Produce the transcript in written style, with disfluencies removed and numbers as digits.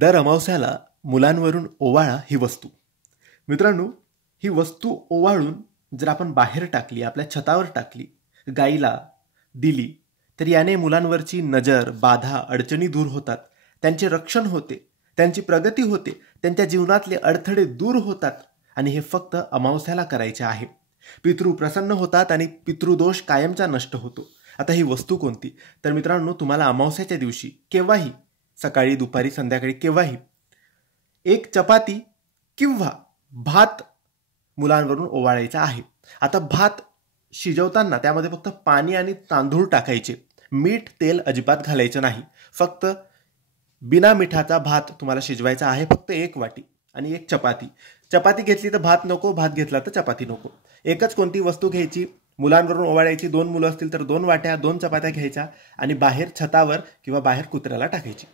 दर अमावस्याला मुलांवरून ओवाळा ही वस्तू. मित्रांनो, ही वस्तू ओवाळून जर आपण बाहेर टाकली, आपल्या छतावर टाकली, गाईला दिली, तर याने मुलांवरची नजर, बाधा, अडचणी दूर होतात, त्यांचे रक्षण होते, त्यांची प्रगती होते, त्यांच्या जीवनातले अडथळे दूर होतात. आणि हे फक्त अमावस्याला करायचे आहे. पितृ प्रसन्न होतात आणि पितृदोष कायमचा नष्ट होतो. आता ही वस्तू कोणती? तर मित्रांनो, तुम्हाला अमावस्याच्या दिवशी केव्हाही, सकाळी, दुपारी, संध्याकाळी, केव्हाही एक चपाती किंवा भात मुलांवरून ओवाळायचा आहे. आता भात शिजवताना त्यामध्ये फक्त पाणी आणि तांदूळ टाकायचे, मीठ, तेल अजिबात घालायचं नाही. फक्त बिना मिठाचा भात तुम्हाला शिजवायचा आहे, फक्त 1 वाटी आणि 1 चपाती. चपाती घेतली तर भात नको, भात घेतला तर चपाती नको. एकच कोणती वस्तू घ्यायची, मुलांवरून ओवाळायची. 2 मुलं असतील तर 2 वाट्या, 2 चपात्या घ्यायच्या आणि बाहेर छतावर किंवा बाहेर कुत्र्याला टाकायची.